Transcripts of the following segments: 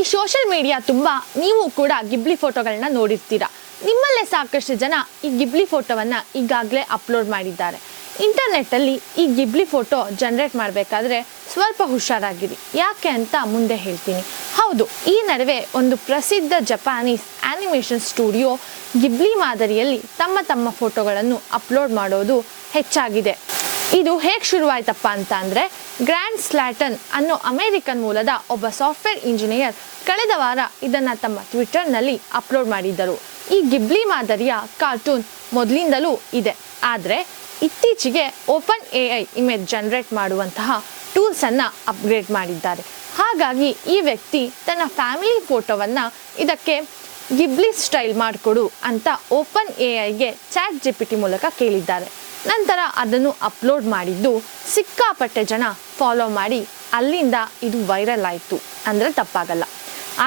ಈ social media ತುಂಬ ನೀವು ಕೂಡ ಗಿಬ್ಲಿ ಫೋಟೋಗಳನ್ನ ನೋಡಿರ್ತೀರಾ. ನಿಮ್ಮಲ್ಲೇ ಸಾಕಷ್ಟು ಜನ ಈ ಗಿಬ್ಲಿ ಫೋಟೋವನ್ನು ಈಗಾಗಲೇ ಅಪ್ಲೋಡ್ ಮಾಡಿದ್ದಾರೆ. ಇಂಟರ್ನೆಟ್ಟಲ್ಲಿ ಈ ಗಿಬ್ಲಿ ಫೋಟೋ ಜನರೇಟ್ ಮಾಡಬೇಕಾದ್ರೆ ಸ್ವಲ್ಪ ಹುಷಾರಾಗಿರಿ. ಯಾಕೆ ಅಂತ ಮುಂದೆ ಹೇಳ್ತೀನಿ. ಹೌದು, ಈ ನಡುವೆ ಒಂದು ಪ್ರಸಿದ್ಧ ಜಪಾನೀಸ್ ಆನಿಮೇಷನ್ ಸ್ಟುಡಿಯೋ ಗಿಬ್ಲಿ ಮಾದರಿಯಲ್ಲಿ ತಮ್ಮ ತಮ್ಮ ಫೋಟೋಗಳನ್ನು ಅಪ್ಲೋಡ್ ಮಾಡೋದು ಹೆಚ್ಚಾಗಿದೆ. ಇದು ಹೇಗೆ ಶುರುವಾಯ್ತಪ್ಪ ಅಂತ ಅಂದರೆ ಗ್ರ್ಯಾಂಡ್ ಸ್ಲ್ಯಾಟನ್ ಅನ್ನೋ ಅಮೆರಿಕನ್ ಮೂಲದ ಒಬ್ಬ ಸಾಫ್ಟ್ವೇರ್ ಇಂಜಿನಿಯರ್ ಕಳೆದ ವಾರ ಇದನ್ನು ತಮ್ಮ ಟ್ವಿಟರ್ನಲ್ಲಿ ಅಪ್ಲೋಡ್ ಮಾಡಿದ್ದರು. ಈ ಗಿಬ್ಲಿ ಮಾದರಿಯ ಕಾರ್ಟೂನ್ ಮೊದಲಿಂದಲೂ ಇದೆ. ಆದರೆ ಇತ್ತೀಚೆಗೆ Open A I image generate ಮಾಡುವಂತಹ ಟೂಲ್ಸನ್ನು ಅಪ್ಗ್ರೇಡ್ ಮಾಡಿದ್ದಾರೆ. ಹಾಗಾಗಿ ಈ ವ್ಯಕ್ತಿ ತನ್ನ ಫ್ಯಾಮಿಲಿ ಫೋಟೋವನ್ನು ಇದಕ್ಕೆ ಗಿಬ್ಲಿ ಸ್ಟೈಲ್ ಮಾಡಿಕೊಡು ಅಂತ ಓಪನ್ ಎ ಐಗೆ ಚಾಟ್ ಜಿ ಪಿ ಟಿ ಮೂಲಕ ಕೇಳಿದ್ದಾರೆ. ನಂತರ ಅದನ್ನು ಅಪ್ಲೋಡ್ ಮಾಡಿದ್ದು ಸಿಕ್ಕಾಪಟ್ಟೆ ಜನ ಫಾಲೋ ಮಾಡಿ ಅಲ್ಲಿಂದ ಇದು ವೈರಲ್ ಆಯಿತು. ಅಂದರೆ ತಪ್ಪಾಗಲ್ಲ.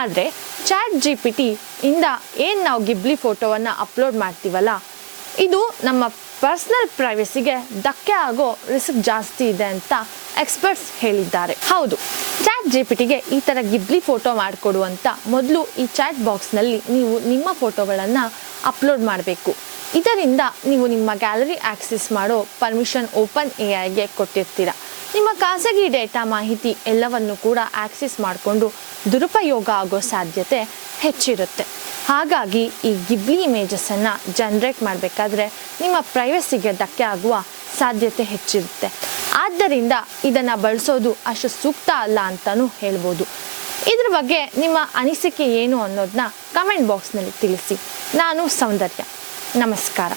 ಆದರೆ ಚಾಟ್ ಜಿ ಪಿ ಟಿ ಇಂದ ಏನು ನಾವು ಗಿಬ್ಲಿ ಫೋಟೋವನ್ನು ಅಪ್ಲೋಡ್ ಮಾಡ್ತೀವಲ್ಲ, ಇದು ನಮ್ಮ ಪರ್ಸ್ನಲ್ ಪ್ರೈವಸಿಗೆ ಧಕ್ಕೆ ಆಗೋ ರಿಸ್ಕ್ ಜಾಸ್ತಿ ಇದೆ ಅಂತ ಎಕ್ಸ್ಪರ್ಟ್ಸ್ ಹೇಳಿದ್ದಾರೆ. ಹೌದು ಚಾಟ್ ಜಿ ಪಿ ಟಿಗೆ ಈ ಥರ ಗಿಬ್ಲಿ ಫೋಟೋ ಮಾಡಿಕೊಡು ಅಂತ ಮೊದಲು ಈ ಚಾಟ್ ಬಾಕ್ಸ್ನಲ್ಲಿ ನೀವು ನಿಮ್ಮ ಫೋಟೋಗಳನ್ನು ಅಪ್ಲೋಡ್ ಮಾಡಬೇಕು. ಇದರಿಂದ ನೀವು ನಿಮ್ಮ ಗ್ಯಾಲರಿ ಆಕ್ಸೆಸ್ ಮಾಡೋ ಪರ್ಮಿಷನ್ ಓಪನ್ ಎ ಐಗೆ ಕೊಟ್ಟಿರ್ತೀರ. ನಿಮ್ಮ ಖಾಸಗಿ ಡೇಟಾ ಮಾಹಿತಿ ಎಲ್ಲವನ್ನು ಕೂಡ ಆಕ್ಸೆಸ್ ಮಾಡಿಕೊಂಡು ದುರುಪಯೋಗ ಆಗೋ ಸಾಧ್ಯತೆ ಹೆಚ್ಚಿರುತ್ತೆ. ಹಾಗಾಗಿ ಈ ಗಿಬ್ಲಿ ಇಮೇಜಸನ್ನು ಜನರೇಟ್ ಮಾಡಬೇಕಾದ್ರೆ ನಿಮ್ಮ ಪ್ರೈವಸಿಗೆ ಧಕ್ಕೆ ಆಗುವ ಸಾಧ್ಯತೆ ಹೆಚ್ಚಿರುತ್ತೆ. ಆದ್ದರಿಂದ ಇದನ್ನು ಬಳಸೋದು ಅಷ್ಟು ಸೂಕ್ತ ಅಲ್ಲ ಅಂತಲೂ ಹೇಳ್ಬೋದು. ಇದ್ರ ಬಗ್ಗೆ ನಿಮ್ಮ ಅನಿಸಿಕೆ ಏನು ಅನ್ನೋದನ್ನ ಕಮೆಂಟ್ ಬಾಕ್ಸ್ನಲ್ಲಿ ತಿಳಿಸಿ. ನಾನು ಸೌಂದರ್ಯ. ನಮಸ್ಕಾರ